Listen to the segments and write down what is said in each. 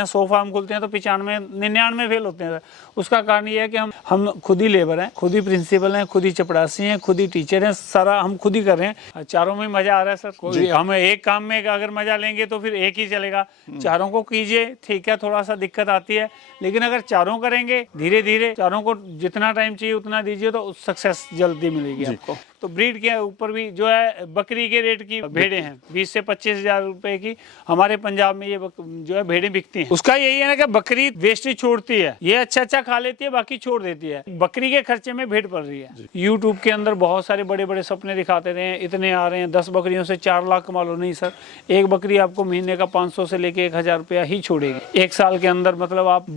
100 farm खुलते हैं तो 95 99 फेल होते हैं। उसका कारण ये है कि हम खुद ही लेबर हैं, खुद ही प्रिंसिपल हैं, खुद ही चपरासी हैं, खुद ही टीचर हैं, सारा हम खुद ही कर रहे हैं। चारों में मजा आ रहा है सर। कोई हम एक काम में अगर मजा लेंगे तो फिर एक ही चलेगा। चारों को कीजिए, ठीक है, थोड़ा सा दिक्कत आती है, लेकिन अगर चारों करेंगे धीरे धीरे, चारों को जितना टाइम चाहिए उतना दीजिए तो सक्सेस जल्दी मिलेगी आपको। तो ब्रीड के ऊपर भी जो है बकरी के रेट की भेड़ें हैं 20 से 25 हजार रुपए की हमारे पंजाब में ये जो है भेड़ें बिकती हैं। उसका यही है ना कि बकरी वेस्टेज छोड़ती है, ये अच्छा खा लेती है, बाकी छोड़ देती है। बकरी के खर्चे में भेड़ पड़ रही है। यूट्यूब के अंदर बहुत सारे बड़े बड़े सपने दिखाते रहे, इतने आ रहे हैं, 10 बकरियों से 4 लाख कमा लो। नहीं सर, एक बकरी आपको महीने का 500 से लेके 1000 रुपया ही छोड़ेगी। एक साल के अंदर मतलब आप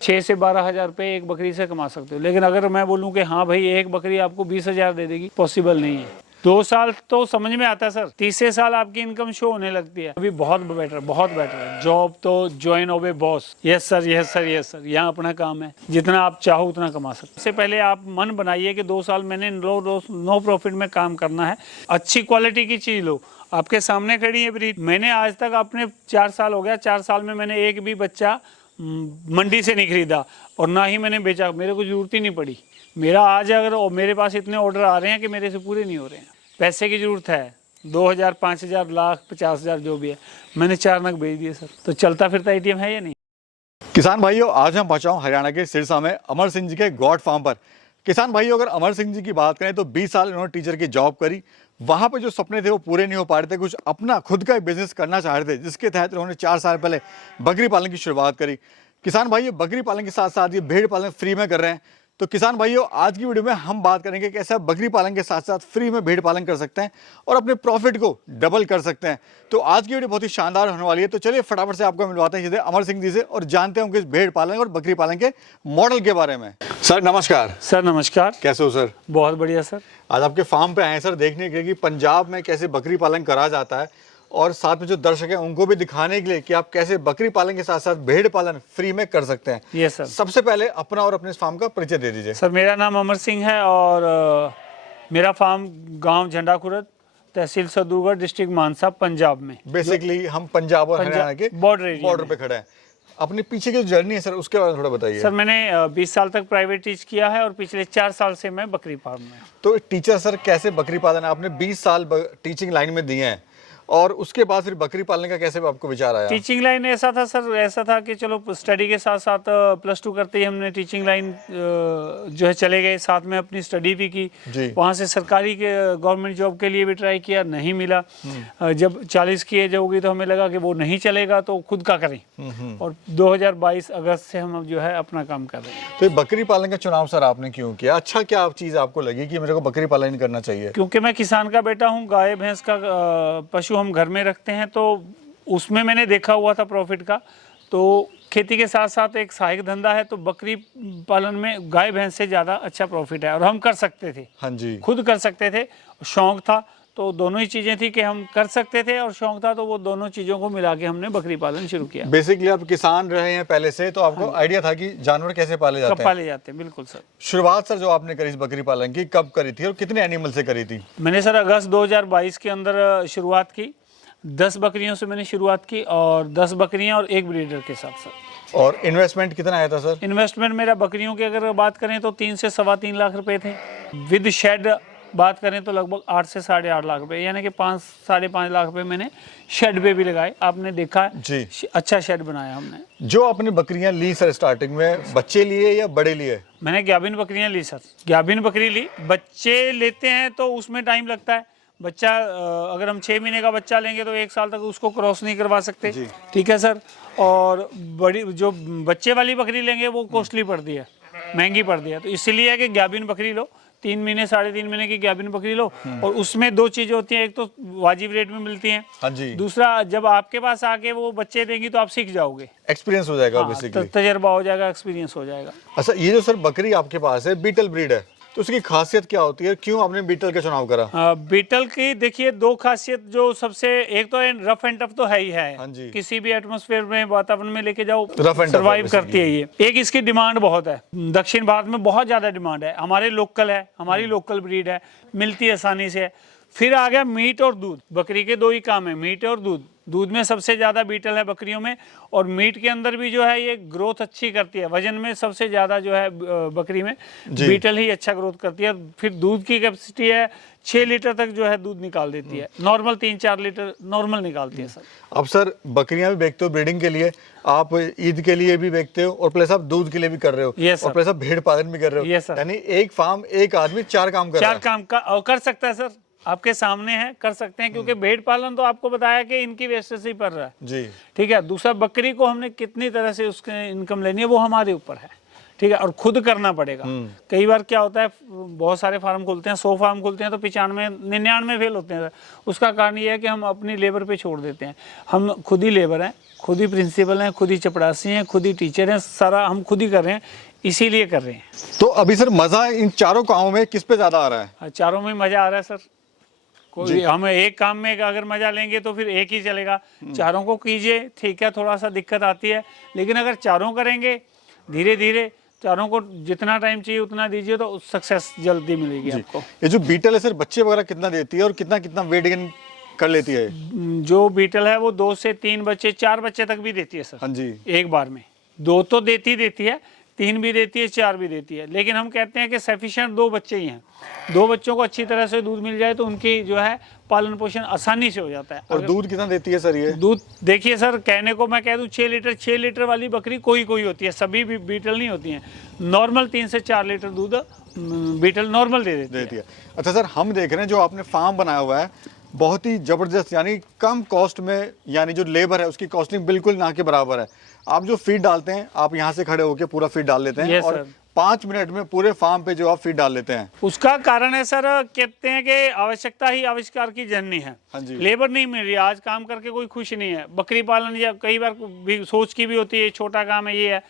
6 से 12 हजार रुपए एक बकरी से कमा सकते हो। लेकिन अगर मैं बोलूँ कि हाँ भाई एक बकरी आपको 20 हजार दे देगी, पॉसिबल नहीं है। 2 साल तो समझ में आता है सर, तीसरे साल आपकी इनकम शो होने लगती है। अभी बहुत बेटर है। जॉब तो join obey boss. Yes sir, yes sir, yes sir. यहाँ अपना काम है, जितना आप चाहो उतना कमा सकते। इससे पहले आप मन बनाइए कि 2 साल मैंने नो प्रॉफिट में काम करना है। अच्छी क्वालिटी की चीज लो। आपके सामने खड़ी है ब्रीड। मैंने आज तक अपने 4 साल हो गया, 4 साल में मैंने एक भी बच्चा मंडी से नहीं खरीदा और ना ही मैंने बेचा। मेरे को जरूरत ही नहीं पड़ी। मेरा आज अगर मेरे पास इतने ऑर्डर आ रहे हैं कि मेरे से पूरे नहीं हो रहे हैं। पैसे की जरूरत है, 2000, 5000, लाख, 50,000 जो भी है। मैंने 4 नग बेच दिए सर। तो चलता फिरता एटीएम है या नहीं? किसान भाइयों, आज हम पहुंचा हूं हरियाणा के सिरसा में अमर सिंह जी के गॉड फार्म पर। किसान भाइयों, अगर अमर सिंह जी की बात करें तो 20 साल इन्होंने टीचर की जॉब करी। वहां पे जो सपने थे वो पूरे नहीं हो पा रहे थे। कुछ अपना खुद का बिजनेस करना चाह रहे थे, जिसके तहत उन्होंने 4 साल पहले बकरी पालन की शुरुआत करी। किसान भाइयों, बकरी पालन के साथ साथ ये भेड़ पालन फ्री में कर रहे हैं। तो किसान भाइयों, आज की वीडियो में हम बात करेंगे कि कैसे आप बकरी पालन के साथ साथ फ्री में भेड़ पालन कर सकते हैं और अपने प्रॉफिट को डबल कर सकते हैं। तो आज की वीडियो बहुत ही शानदार होने वाली है। तो चलिए फटाफट से आपको मिलवाते हैं सीधे अमर सिंह जी से और जानते हैं उनके भेड़ पालन और बकरी पालन के मॉडल के बारे में। सर नमस्कार। सर नमस्कार। कैसे हो सर? बहुत बढ़िया सर। आज आपके फार्म पे आए हैं सर देखने के लिए कि पंजाब में कैसे बकरी पालन करा जाता है और साथ में जो दर्शक हैं उनको भी दिखाने के लिए कि आप कैसे बकरी पालन के साथ साथ भेड़ पालन फ्री में कर सकते हैं। ये सर, सबसे पहले अपना और अपने फार्म का परिचय दे दीजिए। सर मेरा नाम अमर सिंह है और मेरा फार्म गांव झंडा खुर्द, तहसील सदूगढ़, डिस्ट्रिक्ट मानसा, पंजाब में। बेसिकली हम पंजाब और हरियाणा के बॉर्डर पे खड़े हैं। अपने पीछे की जो जर्नी है सर उसके बारे में थोड़ा बताइए। सर मैंने 20 साल तक प्राइवेट टीच किया है और पिछले 4 साल से मैं बकरी फार्म में। तो टीचर सर कैसे बकरी पालन, आपने 20 साल टीचिंग लाइन में दिए हैं और उसके बाद फिर बकरी पालने का कैसे आपको विचार आया? टीचिंग लाइन ऐसा था सर, ऐसा था कि चलो स्टडी के साथ साथ +2 करते ही हमने टीचिंग लाइन जो है चले गए। साथ में अपनी स्टडी भी की। वहाँ से सरकारी के गवर्नमेंट जॉब के लिए भी ट्राई किया, नहीं मिला। जब 40 की एज होगी तो हमें लगा कि वो नहीं चलेगा तो खुद का करें और 2022 अगस्त से हम जो है अपना काम कर रहे हैं। तो बकरी पालन का चुनाव सर आपने क्यों किया? अच्छा क्या चीज़ आपको लगी कि मेरे को बकरी पालन करना चाहिए? क्योंकि मैं किसान का बेटा हूँ। गाय भैंस का पशु हम घर में रखते हैं तो उसमें मैंने देखा हुआ था प्रॉफिट का। तो खेती के साथ साथ एक सहायक धंधा है, तो बकरी पालन में गाय भैंस से ज़्यादा अच्छा प्रॉफिट है और हम कर सकते थे। हाँ जी, खुद कर सकते थे, शौक था। तो दोनों ही चीज़ें थी कि हम कर सकते थे और शौक था, तो वो दोनों चीज़ों को मिला के हमने बकरी पालन शुरू किया। बेसिकली आप किसान रहे हैं पहले से, तो आपको आइडिया था कि जानवर कैसे पाले जाते हैं। कब पाले जाते हैं, बिल्कुल सर। शुरुआत सर जो आपने करी इस बकरी पालन की कब करी थी और कितने एनिमल से करी थी? मैंने सर अगस्त 2022 के अंदर शुरुआत की। 10 बकरियों से मैंने शुरुआत की और 10 बकरियां और एक ब्रीडर के साथ सर। और इन्वेस्टमेंट कितना आया था सर? इन्वेस्टमेंट मेरा बकरियों की अगर बात करें तो 3 से 3.25 लाख रुपए थे। विद शेड बात करें तो लगभग 8 से 8.5 लाख रुपए, यानी कि 5-5.5 लाख रुपए मैंने शेड पे भी लगाए। आपने देखा जी, अच्छा शेड बनाया हमने। जो आपने बकरियां ली सर स्टार्टिंग में, बच्चे लिए या बड़े लिए? मैंने गाभिन बकरियां ली सर, गाभिन बकरी ली। बच्चे लेते हैं तो उसमें टाइम लगता है। बच्चा अगर हम 6 महीने का बच्चा लेंगे तो 1 साल तक उसको क्रॉस नहीं करवा सकते। ठीक है सर। और बड़ी जो बच्चे वाली बकरी लेंगे वो कॉस्टली पड़ती है, महंगी पड़ती है। तो इसीलिए है कि गाभिन बकरी लो, 3 महीने 3.5 महीने की गाभिन बकरी लो। और उसमें 2 चीजें होती हैं, एक तो वाजिब रेट में मिलती हैं। हाँ जी। दूसरा, जब आपके पास आके वो बच्चे देंगी तो आप सीख जाओगे, एक्सपीरियंस हो जाएगा। बेसिकली तजर्बा हो जाएगा, एक्सपीरियंस हो जाएगा। अच्छा, ये जो सर बकरी आपके पास है बीटल ब्रीड है, तो उसकी खासियत क्या होती है? क्यों आपने बीटल का चुनाव करा? बीटल की देखिए 2 खासियत जो सबसे, एक तो रफ एंड टफ तो है ही है। हाँ जी। किसी भी एटमॉस्फेयर में, वातावरण में लेके जाओ, रफ एंड सर्वाइव करती है ये। एक इसकी डिमांड बहुत है, दक्षिण भारत में बहुत ज्यादा डिमांड है। हमारे लोकल है, हमारी लोकल ब्रीड है, मिलती आसानी से है। फिर आ गया मीट और दूध। बकरी के 2 ही काम है, मीट और दूध। दूध में सबसे ज़्यादा बीटल है बकरियों में, और मीट के अंदर भी जो है ये ग्रोथ अच्छी करती है। वजन में सबसे ज़्यादा जो है बकरी में बीटल ही अच्छा ग्रोथ करती है। फिर दूध की कैपेसिटी है 6 लीटर तक जो है दूध निकाल देती है, नॉर्मल 3-4 लीटर नॉर्मल निकालती है सर। अब सर बकरियां भी बेचते हो ब्रीडिंग के लिए, आप ईद के लिए भी बेचते हो, और प्लस आप दूध के लिए भी कर रहे हो, Yes, और प्लस आप भेड़ पालन भी कर रहे हो। Yes, sir. यानी एक फार्म एक आदमी 4 काम कर रहा 4 काम का और कर सकता है सर, आपके सामने है, कर सकते हैं। क्योंकि भेड़ पालन तो आपको बताया कि इनकी वेस्टेज ही पड़ रहा है जी। ठीक है। दूसरा बकरी को हमने कितनी तरह से उसके इनकम लेनी है वो हमारे ऊपर है ठीक है, और खुद करना पड़ेगा। कई बार क्या होता है, बहुत सारे फार्म खोलते हैं, 100 फार्म खोलते हैं तो 95-99 फेल होते हैं। उसका कारण ये है कि हम अपनी लेबर पे छोड़ देते हैं। हम खुद ही लेबर हैं, खुद ही प्रिंसिपल हैं, खुद ही चपड़ासी हैं, खुद ही टीचर हैं, सारा हम खुद ही कर रहे हैं, इसीलिए कर रहे हैं। तो अभी सर मजा इन चारों कामों में किस पे ज्यादा आ रहा है? चारों में मजा आ रहा है सर। कोई हम एक काम में अगर मजा लेंगे तो फिर एक ही चलेगा। चारों को कीजिए ठीक है, थोड़ा सा दिक्कत आती है, लेकिन अगर चारों करेंगे धीरे धीरे, चारों को जितना टाइम चाहिए उतना दीजिए तो सक्सेस जल्दी मिलेगी आपको। ये जो बीटल है सर बच्चे वगैरह कितना देती है और कितना कितना वेट गेन कर लेती है? जो बीटल है वो 2 से 3 बच्चे 4 बच्चे तक भी देती है सर। हाँ जी। एक बार में 2 तो देती है, 3 भी देती है, 4 भी देती है, लेकिन हम कहते हैं कि सफिशिएंट 2 बच्चे ही हैं। 2 बच्चों को अच्छी तरह से दूध मिल जाए तो उनकी जो है पालन पोषण आसानी से हो जाता है। और दूध कितना देती है सर ये? दूध देखिए सर, कहने को मैं कह दूं 6 लीटर वाली बकरी कोई होती है, सभी भी बीटल नहीं होती हैं। नॉर्मल 3 से 4 लीटर दूध बीटल नॉर्मल दे देती है। अच्छा सर, हम देख रहे हैं जो आपने फार्म बनाया हुआ है बहुत ही जबरदस्त, यानी कम कॉस्ट में, यानी जो लेबर है उसकी कॉस्टिंग बिल्कुल ना के बराबर है। आप जो फीड डालते हैं, आप यहाँ से खड़े होकर पूरा फीड डाल लेते हैं, Yes, और sir. 5 मिनट में पूरे फार्म पे जो आप फीड डाल लेते हैं। उसका कारण है सर, कहते हैं कि आवश्यकता ही आविष्कार की जननी है। हाँ जी। लेबर नहीं मिल रही, आज काम करके कोई खुश नहीं है। बकरी पालन या कई बार भी सोच की भी होती है छोटा काम है ये है,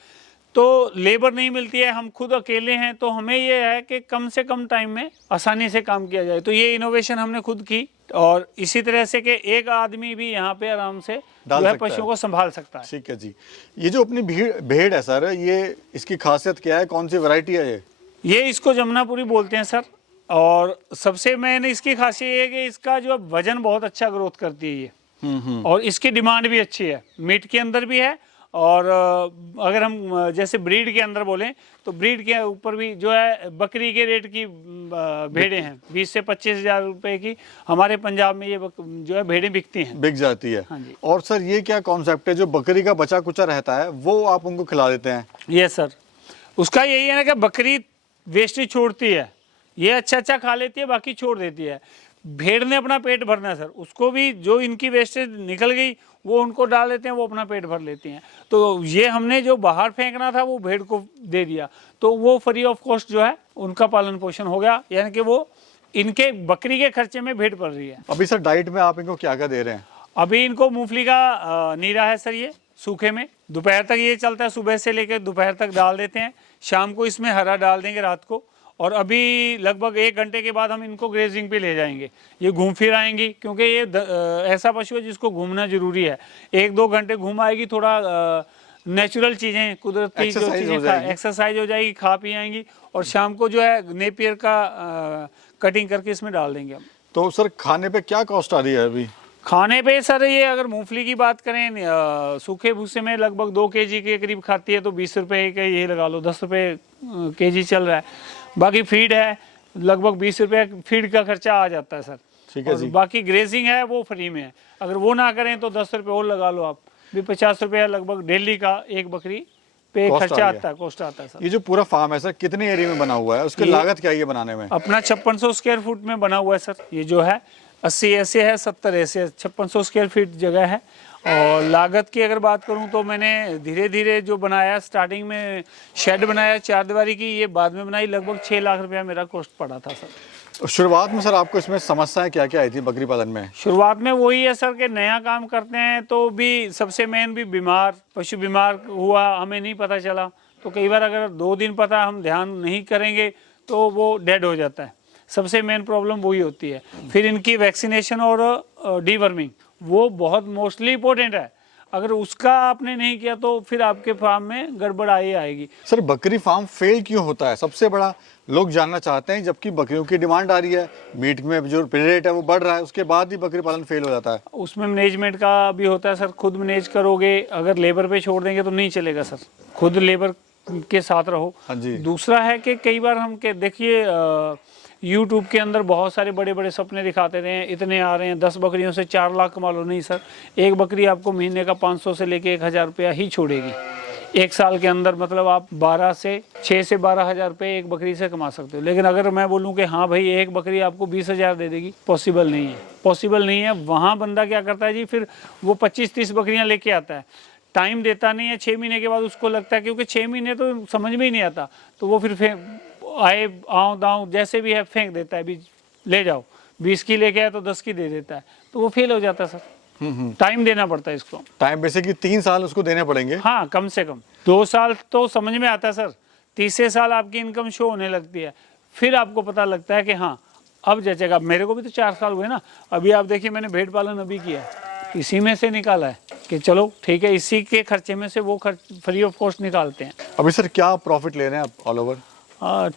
तो लेबर नहीं मिलती है। हम खुद अकेले हैं तो हमें ये है कि कम से कम टाइम में आसानी से काम किया जाए, तो ये इनोवेशन हमने खुद की। और इसी तरह से कि एक आदमी भी यहाँ पे आराम से जो है पशुओं को संभाल सकता है। ठीक है जी। ये जो अपनी भेड़ है सर, ये इसकी खासियत क्या है, कौन सी वैरायटी है ये? इसको जमुनापुरी बोलते हैं सर, और सबसे मेन इसकी खासियत ये है कि इसका जो वजन बहुत अच्छा ग्रोथ करती है ये, और इसकी डिमांड भी अच्छी है, मीट के अंदर भी है। और अगर हम जैसे ब्रीड के अंदर बोलें तो ब्रीड के ऊपर भी जो है बकरी के रेट की भेड़ें हैं 20 से 25 हज़ार रुपए की। हमारे पंजाब में ये जो है भेड़ें बिकती हैं, बिक जाती है। हाँ जी। और सर ये क्या कॉन्सेप्ट है, जो बकरी का बचा कुचा रहता है वो आप उनको खिला देते हैं? ये सर उसका यही है ना कि बकरी वेस्टेज छोड़ती है, ये अच्छा खा लेती है, बाकी छोड़ देती है। भेड़ ने अपना पेट भरना है सर, उसको भी जो इनकी वेस्टेज निकल गई वो उनको डाल देते हैं, वो अपना पेट भर लेती हैं। तो ये हमने जो बाहर फेंकना था वो भेड़ को दे दिया, तो वो फ्री ऑफ कॉस्ट जो है उनका पालन पोषण हो गया, यानी कि वो इनके बकरी के खर्चे में भेड़ पड़ रही है। अभी सर डाइट में आप इनको क्या क्या दे रहे हैं? अभी इनको मूंगफली का नीरा है सर, ये सूखे में दोपहर तक ये चलता है, सुबह से लेकर दोपहर तक डाल देते हैं, शाम को इसमें हरा डाल देंगे रात को। और अभी लगभग 1 घंटे के बाद हम इनको ग्रेजिंग पे ले जाएंगे, ये घूम फिर आएंगी, क्योंकि ये ऐसा पशु है जिसको घूमना जरूरी है। 1-2 घंटे घूम आएगी, थोड़ा नेचुरल चीज़ें, कुदरती जो चीज़ें, एक्सरसाइज हो जाएगी, खा पी आएंगी, और शाम को जो है नेपियर का कटिंग करके इसमें डाल देंगे हम। तो सर खाने पे क्या कॉस्ट आ रही है अभी? खाने पे सर ये अगर मूंगफली की बात करें, सूखे भूसे में लगभग 2 kg के करीब खाती है, तो 20 रुपये का ये लगा लो, 10 रुपये kg चल रहा है। बाकी फीड है, लगभग 20 रुपये फीड का खर्चा आ जाता है सर। ठीक है जी। बाकी ग्रेजिंग है वो फ्री में है, अगर वो ना करें तो 10 रुपये और लगा लो आप, भी 50 रुपये लगभग डेली का एक बकरी पे खर्चा आता है, कॉस्ट आता है सर। ये जो पूरा फार्म है सर कितने एरिया में बना हुआ है, उसकी लागत क्या है ये बनाने में? अपना 5600 स्क्वायर फुट में बना हुआ है सर। ये जो है 80 ऐसे है, 70 ऐसे है, 5600 स्क्वायर फीट जगह है। और लागत की अगर बात करूं तो मैंने धीरे धीरे जो बनाया, स्टार्टिंग में शेड बनाया 4 दीवारी की, ये बाद में बनाई, लगभग 6 लाख रुपया मेरा कॉस्ट पड़ा था सर। शुरुआत में सर आपको इसमें समस्याएं क्या क्या आई थी बकरी पालन में? शुरुआत में वही है सर कि नया काम करते हैं तो भी सबसे मेन भी पशु बीमार हुआ, हमें नहीं पता चला, तो कई बार अगर 2 दिन पता हम ध्यान नहीं करेंगे तो वो डेड हो जाता है। सबसे मेन प्रॉब्लम वही होती है। फिर इनकी वैक्सीनेशन और डीवर्मिंग वो बहुत मोस्टली इंपॉर्टेंट है। अगर उसका आपने नहीं किया तो फिर आपके फार्म में गड़बड़ आएगी। सर बकरी फार्म फेल क्यों होता है, सबसे बड़ा लोग जानना चाहते हैं, जबकि बकरियों की डिमांड आ रही है, मीट में जो रेट है वो बढ़ रहा है, उसके बाद ही बकरी पालन फेल हो जाता है। उसमें मैनेजमेंट का भी होता है सर, खुद मैनेज करोगे, अगर लेबर पे छोड़ देंगे तो नहीं चलेगा सर, खुद लेबर के साथ रहो। हाँ जी। दूसरा है कि कई बार हम के देखिए यूट्यूब के अंदर बहुत सारे बड़े बड़े सपने दिखाते थे, इतने आ रहे हैं 10 बकरियों से 4 लाख कमा लो। नहीं सर, एक बकरी आपको महीने का 500 से लेके 1000 रुपया ही छोड़ेगी। एक साल के अंदर मतलब आप 6 से 12 हज़ार रुपये एक बकरी से कमा सकते हो। लेकिन अगर मैं बोलूं कि हाँ भाई एक बकरी आपको 20,000 दे देगी, पॉसिबल नहीं है, पॉसिबल नहीं है। वहाँ बंदा क्या करता है जी, फिर वो 25-30 बकरियाँ लेके आता है, टाइम देता नहीं है। 6 महीने के बाद उसको लगता है, क्योंकि 6 महीने तो समझ में ही नहीं आता, तो वो फिर आए आऊँ दाऊँ जैसे भी है फेंक देता है, बीज ले जाओ, 20 की लेके आए तो 10 की दे देता है, तो वो फेल हो जाता है सर। टाइम देना पड़ता है इसको, टाइम बेसिकली 3 साल उसको देने पड़ेंगे। हाँ कम से कम 2 साल तो समझ में आता है सर, तीसरे साल आपकी इनकम शो होने लगती है, फिर आपको पता लगता है कि हाँ अब जचेगा। मेरे को भी तो 4 साल हुए ना, अभी आप देखिए मैंने भेड़ पालन अभी किया है, इसी में से निकाला है कि चलो ठीक है, इसी के खर्चे में से वो खर्च फ्री ऑफ कॉस्ट निकालते हैं। अभी सर क्या प्रॉफिट ले रहे हैं आप ऑल ओवर?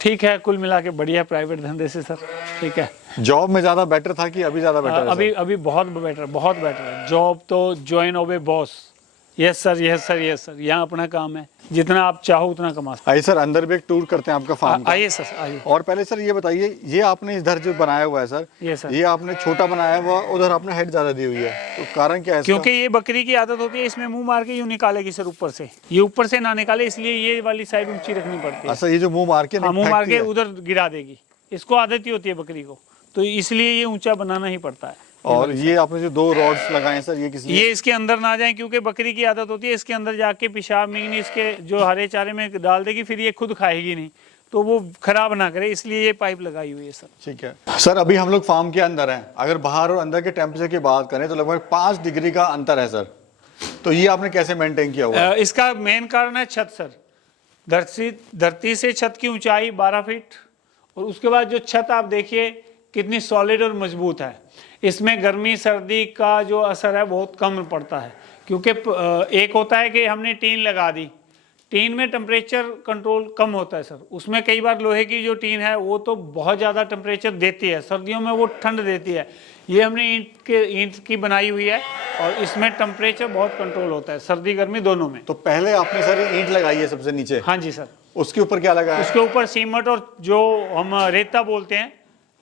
ठीक है, कुल मिला के बढ़िया प्राइवेट धंधे से सर, ठीक है। जॉब में ज़्यादा बेटर था कि अभी ज़्यादा बेटर है? अभी बहुत बेटर है। जॉब तो join obey boss, yes sir yes sir yes sir, यहाँ अपना काम है, जितना आप चाहो उतना कमा सकते। आइए सर अंदर भी एक टूर करते हैं आपका फार्म का। आइए सर आइए। और पहले सर ये बताइए, ये आपने इधर जो बनाया हुआ है सर, ये सर, ये आपने छोटा बनाया हुआ, उधर आपने हाइट ज़्यादा दी हुई है, तो कारण क्या है इसका? क्योंकि ये बकरी की आदत होती है, इसमें मुंह मार के यूँ निकालेगी सर ऊपर से, ये ऊपर से ना निकाले, इसलिए ये वाली साइड ऊंची रखनी पड़ती है। अच्छा, ये जो मुंह मार के मुंह मार के फेंकती है। उधर गिरा देगी, इसको आदत ही होती है बकरी को, तो इसलिए ये ऊंचा बनाना ही पड़ता है। और ये आपने जो 2 रॉड्स लगाए हैं सर, ये किस लिए? ये इसके अंदर ना जाए, क्योंकि बकरी की आदत होती है इसके अंदर जाके पेशाब मींगनी इसके जो हरे चारे में डाल देगी, फिर ये खुद खाएगी नहीं, तो वो खराब ना करे, इसलिए ये पाइप लगाई हुई है सर। ठीक है सर, अभी हम लोग फार्म के अंदर हैं, अगर बाहर और अंदर के टेम्परेचर की बात करें तो लगभग 5 डिग्री का अंतर है सर, तो ये आपने कैसे मेंटेन किया हुआ है? इसका मेन कारण है छत सर, धरती से छत की ऊंचाई 12 फीट, और उसके बाद जो छत आप देखिए कितनी सॉलिड और मजबूत है, इसमें गर्मी सर्दी का जो असर है बहुत कम पड़ता है। क्योंकि एक होता है कि हमने टीन लगा दी, टीन में टेम्परेचर कंट्रोल कम होता है सर, उसमें कई बार लोहे की जो टीन है वो तो बहुत ज़्यादा टेम्परेचर देती है, सर्दियों में वो ठंड देती है। ये हमने ईंट की बनाई हुई है और इसमें टेम्परेचर बहुत कंट्रोल होता है, सर्दी गर्मी दोनों में। तो पहले आपने सर ये ईंट लगाई है सबसे नीचे? हाँ जी सर। उसके ऊपर क्या लगा है? उसके ऊपर सीमेंट और जो हम रेता बोलते हैं,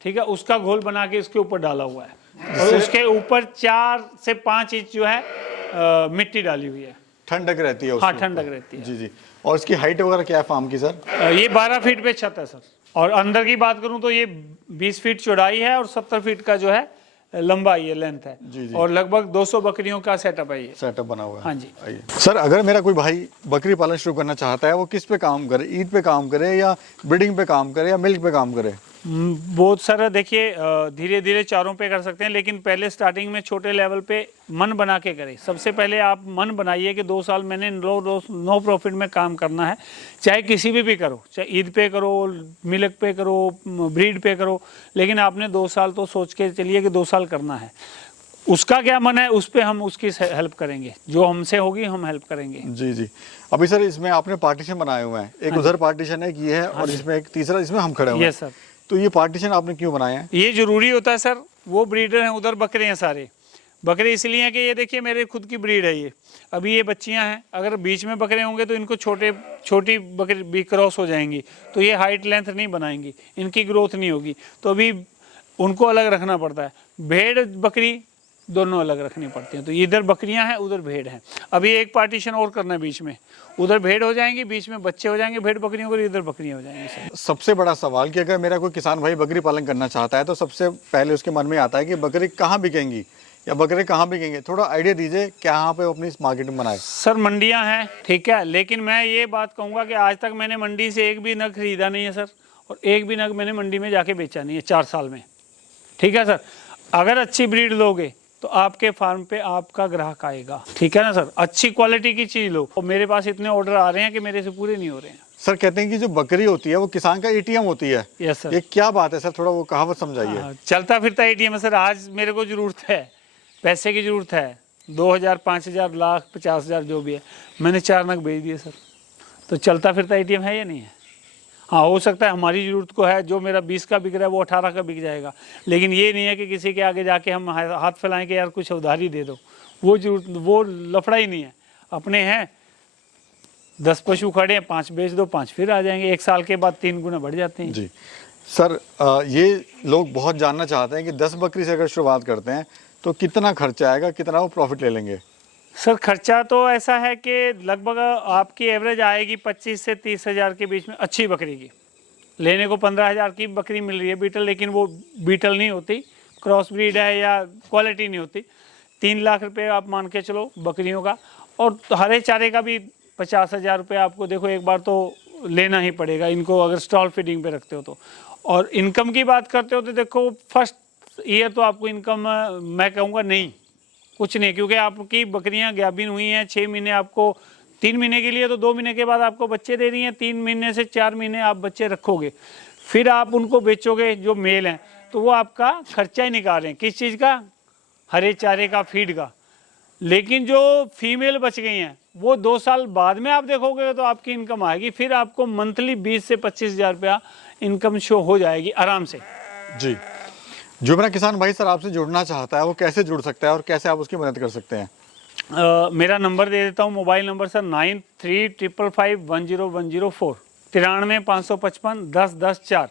ठीक है, उसका घोल बना के इसके ऊपर डाला हुआ है, और उसके ऊपर 4 से 5 इंच जो है मिट्टी डाली हुई है, ठंडक रहती है? हाँ ठंडक रहती है जी जी। और इसकी हाइट वगैरह क्या है फार्म की सर? ये 12 फीट पे छत है सर, और अंदर की बात करूं तो ये 20 फीट चौड़ाई है और 70 फीट का जो है लंबाई है, लेंथ है जी जी। और लगभग 200 बकरियों का सेटअप है ये। सेटअप बना हुआ है। हाँ जी। आइए सर, अगर मेरा कोई भाई बकरी पालन शुरू करना चाहता है, वो किस पे काम करे? ईंट पे काम करे या ब्रीडिंग पे काम करे या मिल्क पे काम करे? बहुत सारा देखिए, धीरे धीरे चारों पे कर सकते हैं, लेकिन पहले स्टार्टिंग में छोटे लेवल पे मन बना के करें। सबसे पहले आप मन बनाइए कि 2 साल मैंने नो प्रॉफिट में काम करना है, चाहे किसी भी करो, चाहे ईद पे करो, मिल्क पे करो, ब्रीड पे करो, लेकिन आपने 2 साल तो सोच के चलिए कि 2 साल करना है। उसका क्या मन है उस पर हम उसकी हेल्प करेंगे, जो हमसे होगी हम हेल्प करेंगे। जी जी। अभी सर इसमें आपने पार्टीशन बनाए हुए हैं, एक उधर पार्टीशन है, एक ये है, और इसमें एक तीसरा इसमें हम खड़े हुए हैं। Yes sir. तो ये पार्टीशन आपने क्यों बनाया है? ये जरूरी होता है सर, वो ब्रीडर हैं, उधर बकरे हैं सारे। बकरे इसलिए हैं कि ये देखिए मेरे खुद की ब्रीड है, ये अभी ये बच्चियां हैं, अगर बीच में बकरे होंगे तो इनको छोटी बकरी भी क्रॉस हो जाएंगी, तो ये हाइट लेंथ नहीं बनाएंगी, इनकी ग्रोथ नहीं होगी, तो अभी उनको अलग रखना पड़ता है। भेड़ बकरी दोनों अलग रखनी पड़ती हैं, तो इधर बकरियां हैं उधर भेड़ हैं। अभी एक पार्टीशन और करना है बीच में, उधर भेड़ हो जाएंगी, बीच में बच्चे हो जाएंगे भेड़ बकरियों को, इधर बकरियां हो जाएंगी सर। सबसे बड़ा सवाल कि अगर मेरा कोई किसान भाई बकरी पालन करना चाहता है तो सबसे पहले उसके मन में आता है कि बकरी कहाँ बिकेंगी या बकरे कहाँ बिकेंगे, थोड़ा आइडिया दीजिए कहाँ पे अपनी मार्केटिंग बनाए। सर मंडियाँ हैं, ठीक है, लेकिन मैं ये बात कहूँगा कि आज तक मैंने मंडी से एक भी नग खरीदा नहीं है सर, और एक भी नग मैंने मंडी में जाके बेचा नहीं है 4 साल में, ठीक है सर। अगर अच्छी ब्रीड लोगे तो आपके फार्म पे आपका ग्राहक आएगा, ठीक है ना सर। अच्छी क्वालिटी की चीज़ लो, और मेरे पास इतने ऑर्डर आ रहे हैं कि मेरे से पूरे नहीं हो रहे हैं। सर कहते हैं कि जो बकरी होती है वो किसान का एटीएम होती है। Yes sir. ये क्या बात है सर, थोड़ा वो कहावत समझाइए। चलता फिरता एटीएम है सर। आज मेरे को ज़रूरत है, पैसे की ज़रूरत है, 2000, 5000, लाख, 50,000 जो भी है, मैंने 4 नग बेच दिए सर। तो चलता फिरता एटीएम है या नहीं है? हाँ, हो सकता है हमारी ज़रूरत को है, जो मेरा 20 का बिक रहा है वो 18 का बिक जाएगा, लेकिन ये नहीं है कि किसी के आगे जाके हम हाथ फैलाएं कि यार कुछ उधारी दे दो। वो जरूरत, वो लफड़ा ही नहीं है। अपने हैं 10 पशु खड़े हैं, 5 बेच दो, 5 फिर आ जाएंगे, 1 साल के बाद 3 गुना बढ़ जाते हैं। जी सर, ये लोग बहुत जानना चाहते हैं कि 10 बकरी से अगर शुरुआत करते हैं तो कितना खर्चा आएगा, कितना वो प्रॉफिट ले लेंगे? सर खर्चा तो ऐसा है कि लगभग आपकी एवरेज आएगी 25 से 30,000 के बीच में अच्छी बकरी की। लेने को 15,000 की बकरी मिल रही है बीटल, लेकिन वो बीटल नहीं होती, क्रॉस ब्रीड है या क्वालिटी नहीं होती। 3 लाख रुपए आप मान के चलो बकरियों का, और हरे चारे का भी 50,000 रुपये आपको देखो एक बार तो लेना ही पड़ेगा इनको, अगर स्टॉल फीडिंग पे रखते हो तो। और इनकम की बात करते हो तो देखो फर्स्ट ईयर तो आपको इनकम मैं कहूँगा नहीं, कुछ नहीं, क्योंकि आपकी बकरियां गाभिन हुई हैं 6 महीने, आपको 3 महीने के लिए तो 2 महीने के बाद आपको बच्चे दे रही हैं, 3 महीने से 4 महीने आप बच्चे रखोगे, फिर आप उनको बेचोगे जो मेल हैं, तो वो आपका खर्चा ही निकाल रहे हैं। किस चीज़ का? हरे चारे का, फीड का। लेकिन जो फीमेल बच गई हैं वो 2 साल बाद में आप देखोगे तो आपकी इनकम आएगी, फिर आपको मंथली 20 से 25,000 रुपया इनकम शो हो जाएगी आराम से। जी, जो मेरा किसान भाई सर आपसे जुड़ना चाहता है वो कैसे जुड़ सकता है और कैसे आप उसकी मदद कर सकते हैं? मेरा नंबर दे देता हूँ, मोबाइल नंबर सर 9355510104, 93 555 10 10 4।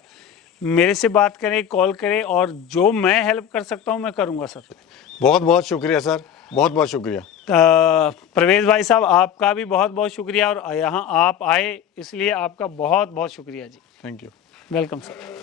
मेरे से बात करें, कॉल करें, और जो मैं हेल्प कर सकता हूँ मैं करूँगा सर। बहुत बहुत शुक्रिया सर, बहुत बहुत शुक्रिया। प्रवेश भाई साहब आपका भी बहुत बहुत शुक्रिया, और यहाँ आप आए इसलिए आपका बहुत बहुत शुक्रिया जी। Thank you. Welcome sir.